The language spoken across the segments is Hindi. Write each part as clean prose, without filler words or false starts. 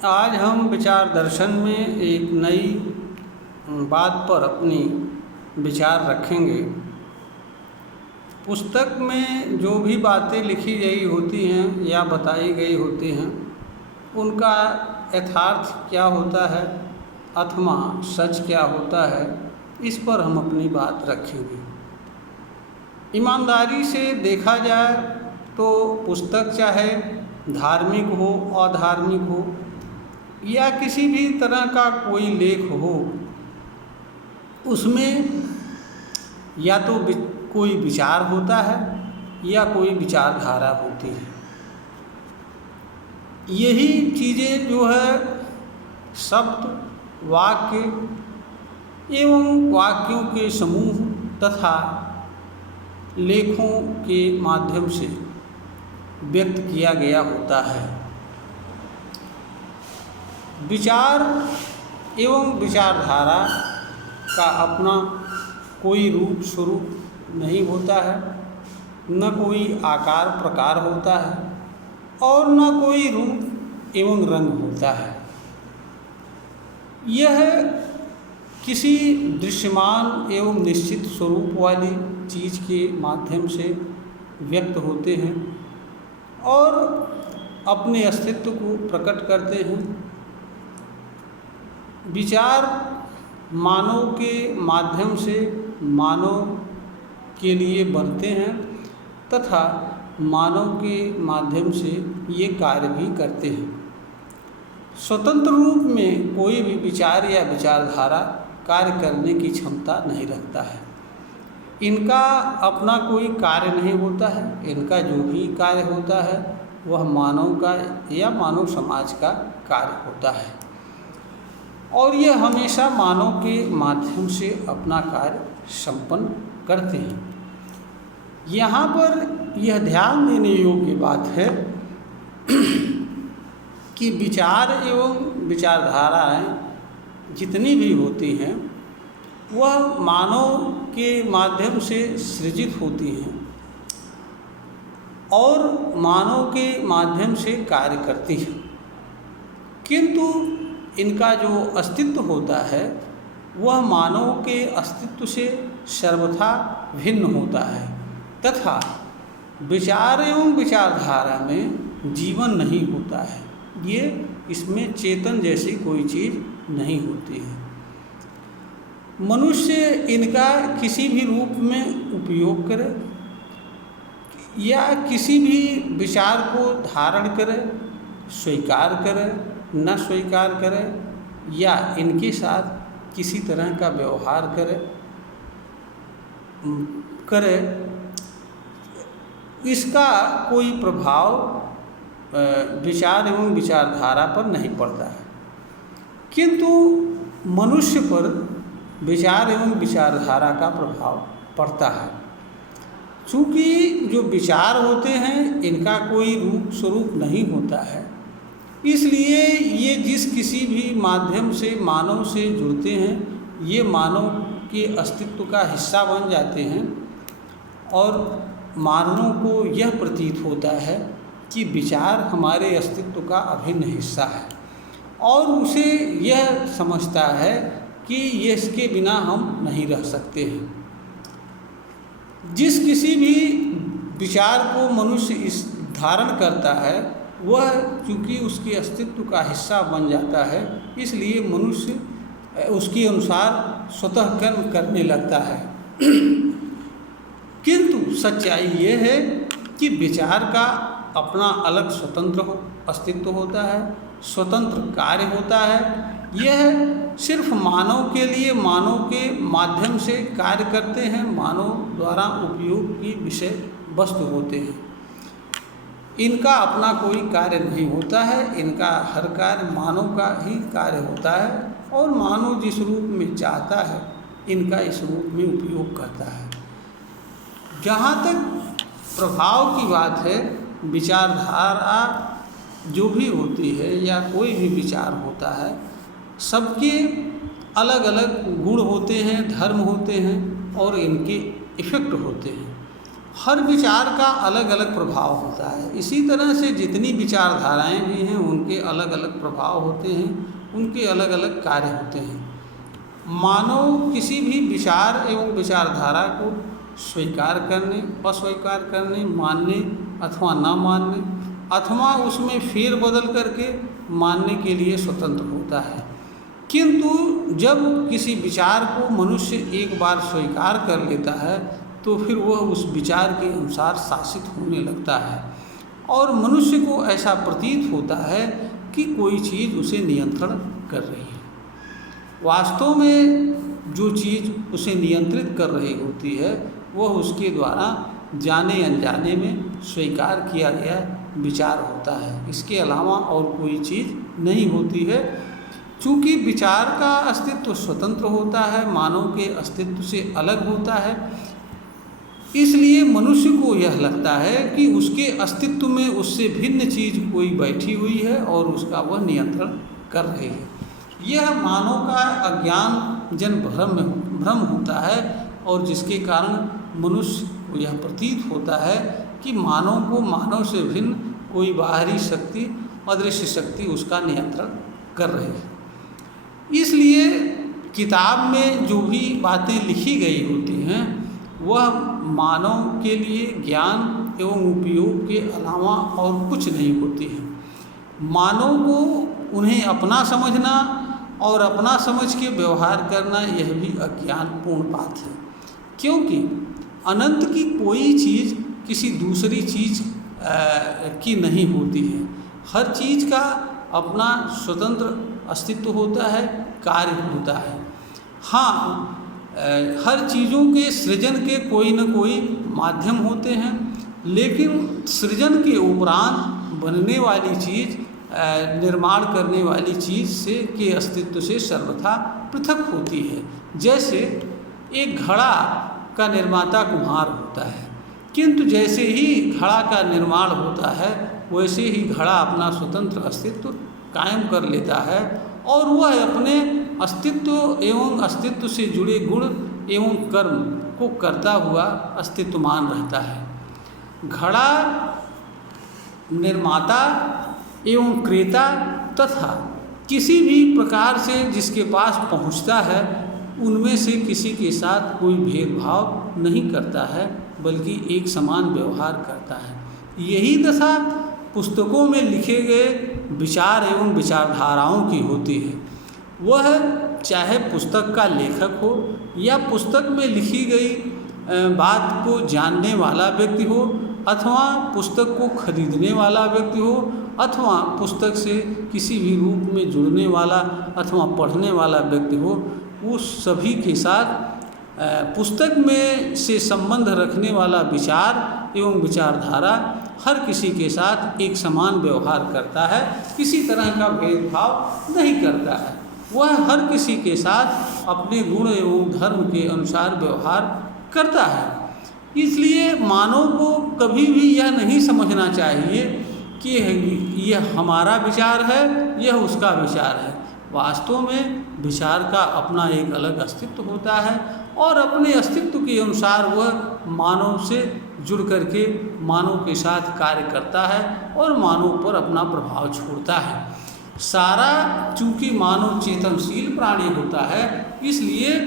आज हम विचार दर्शन में एक नई बात पर अपनी विचार रखेंगे। पुस्तक में जो भी बातें लिखी गई होती हैं या बताई गई होती हैं, उनका यथार्थ क्या होता है अथवा सच क्या होता है, इस पर हम अपनी बात रखेंगे। ईमानदारी से देखा जाए तो पुस्तक चाहे धार्मिक हो, अधार्मिक हो या किसी भी तरह का कोई लेख हो, उसमें या तो कोई विचार होता है या कोई विचारधारा होती है। यही चीज़ें जो है शब्द, वाक्य एवं वाक्यों के समूह तथा लेखों के माध्यम से व्यक्त किया गया होता है। विचार एवं विचारधारा का अपना कोई रूप स्वरूप नहीं होता है, न कोई आकार प्रकार होता है और न कोई रूप एवं रंग होता है। यह किसी दृश्यमान एवं निश्चित स्वरूप वाली चीज़ के माध्यम से व्यक्त होते हैं और अपने अस्तित्व को प्रकट करते हैं। विचार मानव के माध्यम से मानव के लिए बनते हैं तथा मानव के माध्यम से ये कार्य भी करते हैं। स्वतंत्र रूप में कोई भी विचार या विचारधारा कार्य करने की क्षमता नहीं रखता है। इनका अपना कोई कार्य नहीं होता है। इनका जो भी कार्य होता है वह मानव का या मानव समाज का कार्य होता है और यह हमेशा मानव के माध्यम से अपना कार्य संपन्न करते हैं। यहाँ पर यह ध्यान देने योग्य बात है कि विचार एवं विचारधाराएं जितनी भी होती हैं वह मानव के माध्यम से सृजित होती हैं और मानव के माध्यम से कार्य करती हैं, किंतु इनका जो अस्तित्व होता है वह मानव के अस्तित्व से सर्वथा भिन्न होता है तथा विचार एवं विचारधारा में जीवन नहीं होता है। ये इसमें चेतन जैसी कोई चीज़ नहीं होती है। मनुष्य इनका किसी भी रूप में उपयोग करे या किसी भी विचार को धारण करे, स्वीकार करे, न स्वीकार करे या इनके साथ किसी तरह का व्यवहार करे, इसका कोई प्रभाव विचार एवं विचारधारा पर नहीं पड़ता है, किंतु मनुष्य पर विचार एवं विचारधारा का प्रभाव पड़ता है। चूँकि जो विचार होते हैं इनका कोई रूप स्वरूप नहीं होता है, इसलिए ये जिस किसी भी माध्यम से मानव से जुड़ते हैं ये मानव के अस्तित्व का हिस्सा बन जाते हैं और मानव को यह प्रतीत होता है कि विचार हमारे अस्तित्व का अभिन्न हिस्सा है और उसे यह समझता है कि ये इसके बिना हम नहीं रह सकते हैं। जिस किसी भी विचार को मनुष्य इस धारण करता है वह चूँकि उसके अस्तित्व का हिस्सा बन जाता है, इसलिए मनुष्य उसके अनुसार स्वतः कर्म करने लगता है। किंतु सच्चाई ये है कि विचार का अपना अलग स्वतंत्र अस्तित्व होता है, स्वतंत्र कार्य होता है। यह सिर्फ मानव के लिए मानव के माध्यम से कार्य करते हैं, मानव द्वारा उपयोग की विषय वस्तु होते हैं। इनका अपना कोई कार्य नहीं होता है, इनका हर कार्य मानव का ही कार्य होता है और मानव जिस रूप में चाहता है इनका इस रूप में उपयोग करता है। जहाँ तक प्रभाव की बात है, विचारधारा जो भी होती है या कोई भी विचार होता है, सबके अलग अलग गुण होते हैं, धर्म होते हैं और इनके इफ़ेक्ट होते हैं। हर विचार का अलग अलग प्रभाव होता है। इसी तरह से जितनी विचारधाराएं भी हैं उनके अलग अलग प्रभाव होते हैं, उनके अलग अलग कार्य होते हैं। मानव किसी भी विचार एवं विचारधारा को स्वीकार करने, अस्वीकार करने, मानने अथवा न मानने अथवा उसमें फेरबदल करके मानने के लिए स्वतंत्र होता है। किंतु जब किसी विचार को मनुष्य एक बार स्वीकार कर लेता है तो फिर वह उस विचार के अनुसार शासित होने लगता है और मनुष्य को ऐसा प्रतीत होता है कि कोई चीज़ उसे नियंत्रण कर रही है। वास्तव में जो चीज़ उसे नियंत्रित कर रही होती है वह उसके द्वारा जाने अनजाने में स्वीकार किया गया विचार होता है, इसके अलावा और कोई चीज़ नहीं होती है। चूँकि विचार का अस्तित्व स्वतंत्र होता है, मानव के अस्तित्व से अलग होता है, इसलिए मनुष्य को यह लगता है कि उसके अस्तित्व में उससे भिन्न चीज़ कोई बैठी हुई है और उसका वह नियंत्रण कर रही है। यह मानव का अज्ञान जन भ्रम होता है और जिसके कारण मनुष्य को यह प्रतीत होता है कि मानव को मानव से भिन्न कोई बाहरी शक्ति, अदृश्य शक्ति उसका नियंत्रण कर रही है। इसलिए किताब में जो भी बातें लिखी गई होती हैं वह मानव के लिए ज्ञान एवं उपयोग के अलावा और कुछ नहीं होती है। मानव को उन्हें अपना समझना और अपना समझ के व्यवहार करना यह भी अज्ञानपूर्ण बात है, क्योंकि अनंत की कोई चीज़ किसी दूसरी चीज़ की नहीं होती है। हर चीज़ का अपना स्वतंत्र अस्तित्व होता है, कार्य होता है। हाँ, हर चीज़ों के सृजन के कोई न कोई माध्यम होते हैं, लेकिन सृजन के उपरांत बनने वाली चीज़, निर्माण करने वाली चीज़ से के अस्तित्व से सर्वथा पृथक होती है। जैसे एक घड़ा का निर्माता कुम्हार होता है, किंतु जैसे ही घड़ा का निर्माण होता है वैसे ही घड़ा अपना स्वतंत्र अस्तित्व कायम कर लेता है और वह अपने अस्तित्व एवं अस्तित्व से जुड़े गुण एवं कर्म को करता हुआ अस्तित्वमान रहता है। घड़ा निर्माता एवं क्रेता तथा किसी भी प्रकार से जिसके पास पहुंचता है उनमें से किसी के साथ कोई भेदभाव नहीं करता है, बल्कि एक समान व्यवहार करता है। यही दशा पुस्तकों में लिखे गए विचार एवं विचारधाराओं की होती है। वह चाहे पुस्तक का लेखक हो या पुस्तक में लिखी गई बात को जानने वाला व्यक्ति हो अथवा पुस्तक को खरीदने वाला व्यक्ति हो अथवा पुस्तक से किसी भी रूप में जुड़ने वाला अथवा पढ़ने वाला व्यक्ति हो, उस सभी के साथ पुस्तक में से संबंध रखने वाला विचार एवं विचारधारा हर किसी के साथ एक समान व्यवहार करता है, किसी तरह का भेदभाव नहीं करता है। वह हर किसी के साथ अपने गुण एवं धर्म के अनुसार व्यवहार करता है। इसलिए मानव को कभी भी यह नहीं समझना चाहिए कि यह हमारा विचार है, यह उसका विचार है। वास्तव में विचार का अपना एक अलग अस्तित्व होता है और अपने अस्तित्व के अनुसार वह मानव से जुड़ करके मानव के साथ कार्य करता है और मानव पर अपना प्रभाव छोड़ता है। सारा चूँकि मानव चेतनशील प्राणी होता है, इसलिए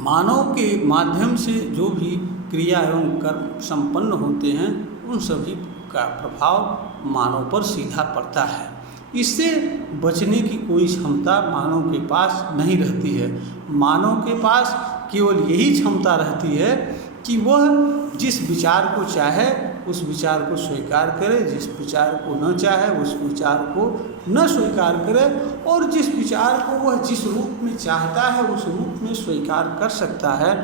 मानव के माध्यम से जो भी क्रिया एवं कर्म संपन्न होते हैं उन सभी का प्रभाव मानव पर सीधा पड़ता है। इससे बचने की कोई क्षमता मानव के पास नहीं रहती है। मानव के पास केवल यही क्षमता रहती है कि वह जिस विचार को चाहे उस विचार को स्वीकार करे, जिस विचार को न चाहे उस विचार को न स्वीकार करे और जिस विचार को वह जिस रूप में चाहता है उस रूप में स्वीकार कर सकता है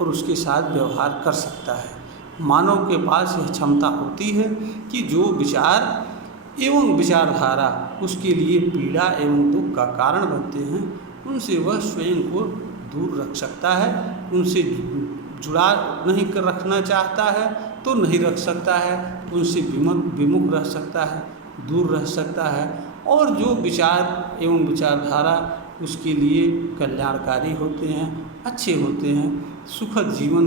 और उसके साथ व्यवहार कर सकता है। मानव के पास यह क्षमता होती है कि जो विचार एवं विचारधारा उसके लिए पीड़ा एवं दुख का कारण बनते हैं उनसे वह स्वयं को दूर रख सकता है। उनसे जुड़ा नहीं कर रखना चाहता है तो नहीं रख सकता है, उनसे विमुख रह सकता है, दूर रह सकता है। और जो विचार एवं विचारधारा उसके लिए कल्याणकारी होते हैं, अच्छे होते हैं, सुखद जीवन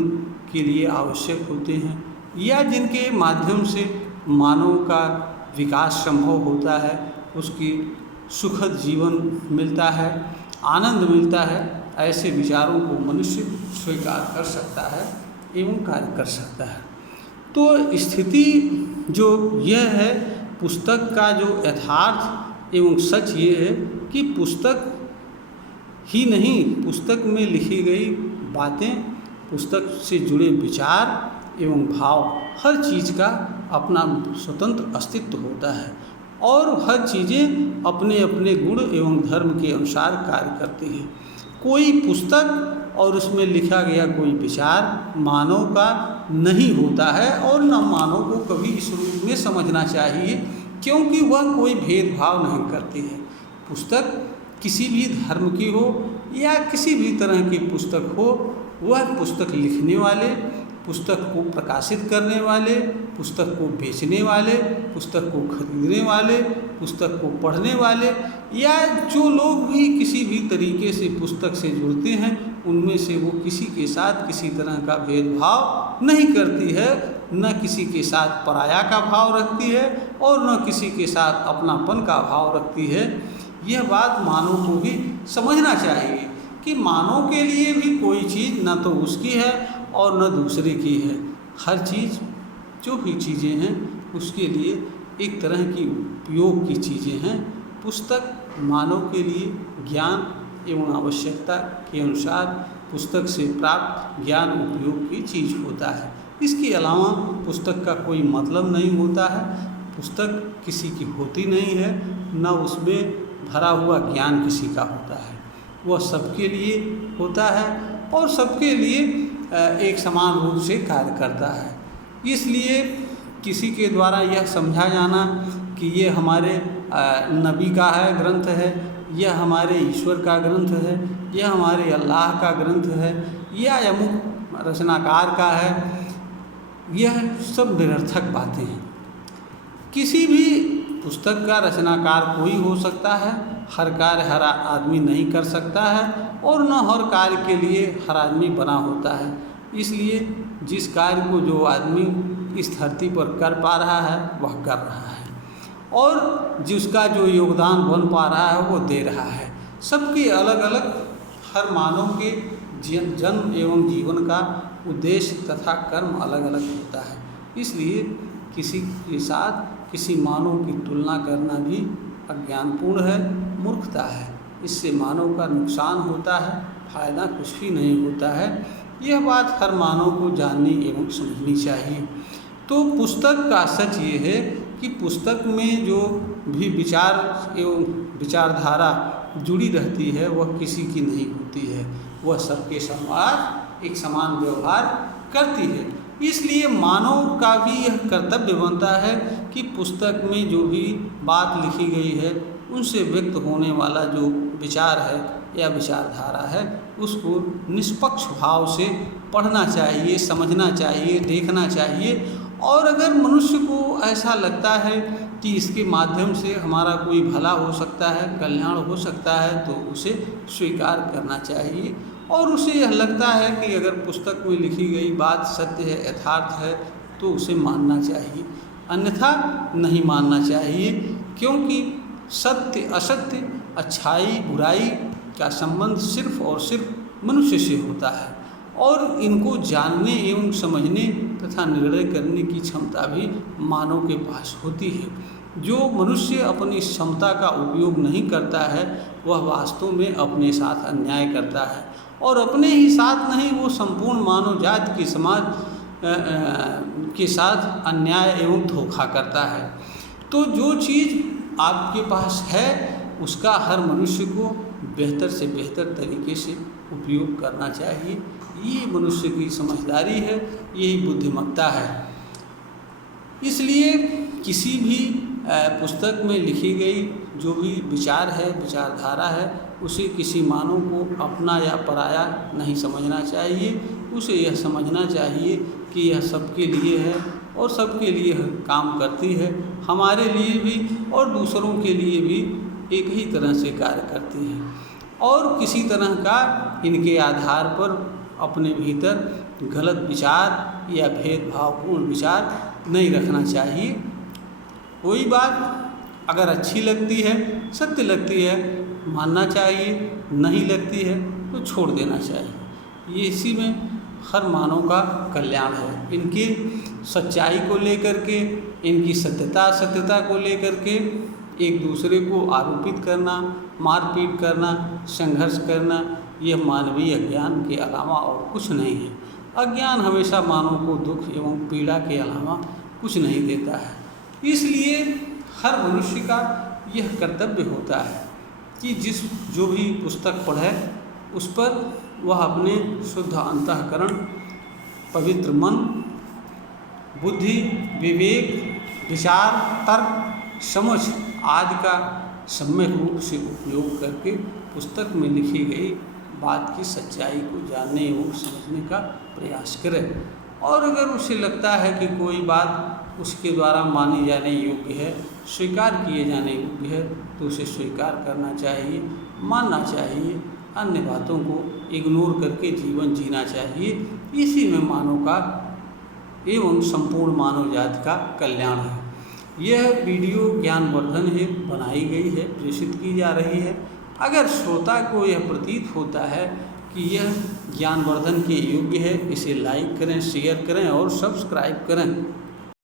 के लिए आवश्यक होते हैं या जिनके माध्यम से मानव का विकास संभव होता है, उसकी सुखद जीवन मिलता है, आनंद मिलता है, ऐसे विचारों को मनुष्य स्वीकार कर सकता है एवं कार्य कर सकता है। तो स्थिति जो यह है, पुस्तक का जो यथार्थ एवं सच ये है कि पुस्तक ही नहीं, पुस्तक में लिखी गई बातें, पुस्तक से जुड़े विचार एवं भाव, हर चीज़ का अपना स्वतंत्र अस्तित्व होता है और हर चीज़ें अपने अपने गुण एवं धर्म के अनुसार कार्य करती हैं। कोई पुस्तक और उसमें लिखा गया कोई विचार मानव का नहीं होता है और न मानव को कभी इस रूप में समझना चाहिए, क्योंकि वह कोई भेदभाव नहीं करती है। पुस्तक किसी भी धर्म की हो या किसी भी तरह की पुस्तक हो, वह पुस्तक लिखने वाले, पुस्तक को प्रकाशित करने वाले, पुस्तक को बेचने वाले, पुस्तक को खरीदने वाले, पुस्तक को पढ़ने वाले या जो लोग भी किसी भी तरीके से पुस्तक से जुड़ते हैं, उनमें से वो किसी के साथ किसी तरह का भेदभाव नहीं करती है, न किसी के साथ पराया का भाव रखती है और न किसी के साथ अपनापन का भाव रखती है। यह बात मानव को भी समझना चाहिए कि मानव के लिए भी कोई चीज़ न तो उसकी है और न दूसरे की है। हर चीज़, जो भी चीज़ें हैं, उसके लिए एक तरह की उपयोग की चीज़ें हैं। पुस्तक मानव के लिए ज्ञान एवं आवश्यकता के अनुसार पुस्तक से प्राप्त ज्ञान उपयोग की चीज़ होता है। इसके अलावा पुस्तक का कोई मतलब नहीं होता है। पुस्तक किसी की होती नहीं है, न उसमें भरा हुआ ज्ञान किसी का होता है। वह सबके लिए होता है और सबके लिए एक समान रूप से कार्य करता है। इसलिए किसी के द्वारा यह समझा जाना कि ये हमारे नबी का है ग्रंथ है, यह हमारे ईश्वर का ग्रंथ है, यह हमारे अल्लाह का ग्रंथ है या अमुक रचनाकार का है, यह सब निरर्थक बातें हैं। किसी भी पुस्तक का रचनाकार कोई हो सकता है, हर कार्य हर आदमी नहीं कर सकता है और न हर कार्य के लिए हर आदमी बना होता है। इसलिए जिस कार्य को जो आदमी इस धरती पर कर पा रहा है वह कर रहा है और जिसका जो योगदान बन पा रहा है वो दे रहा है। सबके अलग अलग, हर मानव के जन्म एवं जीवन का उद्देश्य तथा कर्म अलग अलग होता है। इसलिए किसी के साथ किसी मानव की तुलना करना भी अज्ञानपूर्ण है, मूर्खता है। इससे मानव का नुकसान होता है, फायदा कुछ भी नहीं होता है। यह बात हर मानव को जाननी एवं समझनी चाहिए। तो पुस्तक का सच ये है कि पुस्तक में जो भी विचार एवं विचारधारा जुड़ी रहती है वह किसी की नहीं होती है, वह सबके समान एक समान व्यवहार करती है। इसलिए मानव का भी यह कर्तव्य बनता है कि पुस्तक में जो भी बात लिखी गई है उनसे व्यक्त होने वाला जो विचार है या विचारधारा है उसको निष्पक्ष भाव से पढ़ना चाहिए, समझना चाहिए, देखना चाहिए। और अगर मनुष्य को ऐसा लगता है कि इसके माध्यम से हमारा कोई भला हो सकता है, कल्याण हो सकता है, तो उसे स्वीकार करना चाहिए। और उसे यह लगता है कि अगर पुस्तक में लिखी गई बात सत्य है, यथार्थ है, तो उसे मानना चाहिए, अन्यथा नहीं मानना चाहिए। क्योंकि सत्य असत्य, अच्छाई बुराई का संबंध सिर्फ और सिर्फ मनुष्य से होता है और इनको जानने एवं समझने तथा निर्णय करने की क्षमता भी मानव के पास होती है। जो मनुष्य अपनी क्षमता का उपयोग नहीं करता है वह वास्तव में अपने साथ अन्याय करता है और अपने ही साथ नहीं, वो संपूर्ण मानव जाति के समाज के साथ अन्याय एवं धोखा करता है। तो जो चीज़ आपके पास है उसका हर मनुष्य को बेहतर से बेहतर तरीके से उपयोग करना चाहिए। ये मनुष्य की समझदारी है, यही बुद्धिमत्ता है। इसलिए किसी भी पुस्तक में लिखी गई जो भी विचार है, विचारधारा है, उसे किसी मानव को अपना या पराया नहीं समझना चाहिए। उसे यह समझना चाहिए कि यह सबके लिए है और सबके लिए काम करती है, हमारे लिए भी और दूसरों के लिए भी एक ही तरह से कार्य करती है और किसी तरह का इनके आधार पर अपने भीतर गलत विचार या भेदभावपूर्ण विचार नहीं रखना चाहिए। कोई बात अगर अच्छी लगती है, सत्य लगती है, मानना चाहिए, नहीं लगती है तो छोड़ देना चाहिए। ये इसी में हर मानव का कल्याण है। इनकी सच्चाई को लेकर के, इनकी सत्यता को लेकर के एक दूसरे को आरोपित करना, मारपीट करना, संघर्ष करना, यह मानवीय अज्ञान के अलावा और कुछ नहीं है। अज्ञान हमेशा मानव को दुख एवं पीड़ा के अलावा कुछ नहीं देता है। इसलिए हर मनुष्य का यह कर्तव्य होता है कि जो भी पुस्तक पढ़े उस पर वह अपने शुद्ध अंतःकरण, पवित्र मन, बुद्धि, विवेक, विचार, तर्क, समझ आदि का सम्यक रूप से उपयोग करके पुस्तक में लिखी गई बात की सच्चाई को जानने एवं समझने का प्रयास करें। और अगर उसे लगता है कि कोई बात उसके द्वारा मानी जाने योग्य है, स्वीकार किए जाने योग्य है, तो उसे स्वीकार करना चाहिए, मानना चाहिए। अन्य बातों को इग्नोर करके जीवन जीना चाहिए। इसी में मानव का एवं संपूर्ण मानव जाति का कल्याण है। यह वीडियो ज्ञानवर्धन हेतु बनाई गई है, प्रेषित की जा रही है। अगर श्रोता को यह प्रतीत होता है कि यह ज्ञानवर्धन के योग्य है, इसे लाइक करें, शेयर करें और सब्सक्राइब करें।